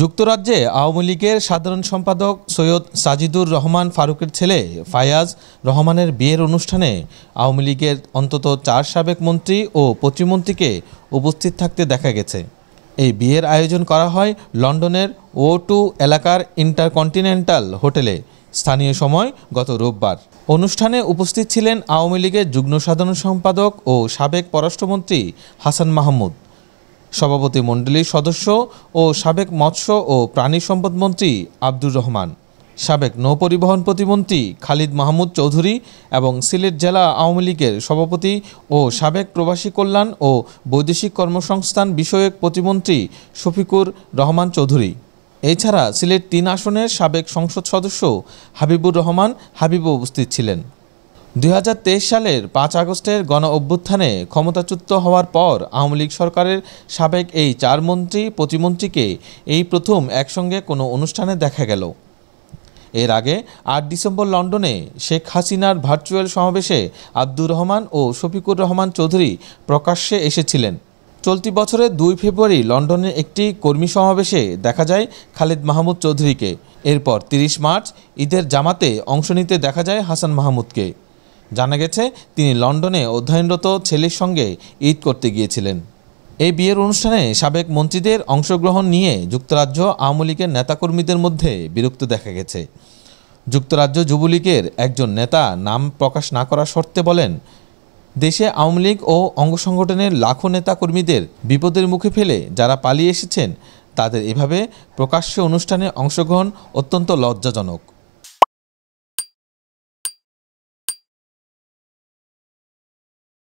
যুক্তরাজ্যে আওয়ামী লীগের সাধারণ সম্পাদক সৈয়দ সাজিদুর রহমান ফারুকের ছেলে ফায়াজ রহমানের বিয়ের অনুষ্ঠানে আওয়ামী লীগের অন্তত 4 সাবেক মন্ত্রী ও প্রতিমন্ত্রীকে উপস্থিত থাকতে দেখা গেছে। এই বিয়ের আয়োজন করা হয় লন্ডনের O2 এলাকার ইন্টারকন্টিনেন্টাল হোটেলে স্থানীয় সময় গত রোববার। অনুষ্ঠানে উপস্থিত ছিলেন আওয়ামী লীগের যুগ্ম সাধারণ সম্পাদক ও সাবেক পররাষ্ট্রমন্ত্রী হাসান মাহমুদ, সভাপতিমণ্ডলীর সদস্য ও সাবেক মৎস্য ও প্রাণী সম্পদ মন্ত্রী আব্দুর রহমান, সাবেক নৌপরিবহন প্রতিমন্ত্রী খালিদ মাহমুদ চৌধুরী এবং সিলেট জেলা আওয়ামী লীগের সভাপতি ও সাবেক প্রবাসী কল্যাণ ও বৈদেশিক কর্মসংস্থান বিষয়ক প্রতিমন্ত্রী শফিকুর রহমান চৌধুরী। এছাড়া সিলেট 3 আসনের সাবেক সংসদ সদস্য হাবিবুর রহমান হাবিবও উপস্থিত ছিলেন। 2023 সালের 5 আগস্টের গণ অভ্যুত্থানে ক্ষমতাচ্যুত হওয়ার পর আওয়ামী লীগ সরকারের সাবেক এই 4 মন্ত্রী প্রতিমন্ত্রীকে এই প্রথম একসঙ্গে কোনো অনুষ্ঠানে দেখা গেল। এর আগে 8 ডিসেম্বর লন্ডনে শেখ হাসিনার ভার্চুয়াল সমাবেশে আব্দুর রহমান ও শফিকুর রহমান চৌধুরী প্রকাশ্যে এসেছিলেন। চলতি বছরের 2 ফেব্রুয়ারি লন্ডনের একটি কর্মী সমাবেশে দেখা যায় খালিদ মাহমুদ চৌধুরীকে। এরপর 30 মার্চ ঈদের জামাতে অংশ নিতে দেখা যায় হাসান মাহমুদকে। জানা গেছে তিনি লন্ডনে অধ্যয়নরত ছেলের সঙ্গে ঈদ করতে গিয়েছিলেন। এই বিয়ের অনুষ্ঠানে সাবেক মন্ত্রীদের অংশগ্রহণ নিয়ে যুক্তরাজ্য আওয়ামী লীগের নেতাকর্মীদের মধ্যে বিরক্তি দেখা গেছে। যুক্তরাজ্য যুবলীগের একজন নেতা নাম প্রকাশ না করার শর্তে বলেন, দেশে আওয়ামী লীগ ও অঙ্গ সংগঠনের লাখো নেতাকর্মীদের বিপদের মুখে ফেলে যারা পালিয়ে এসেছেন, তাদের এভাবে প্রকাশ্যে অনুষ্ঠানে অংশগ্রহণ অত্যন্ত লজ্জাজনক।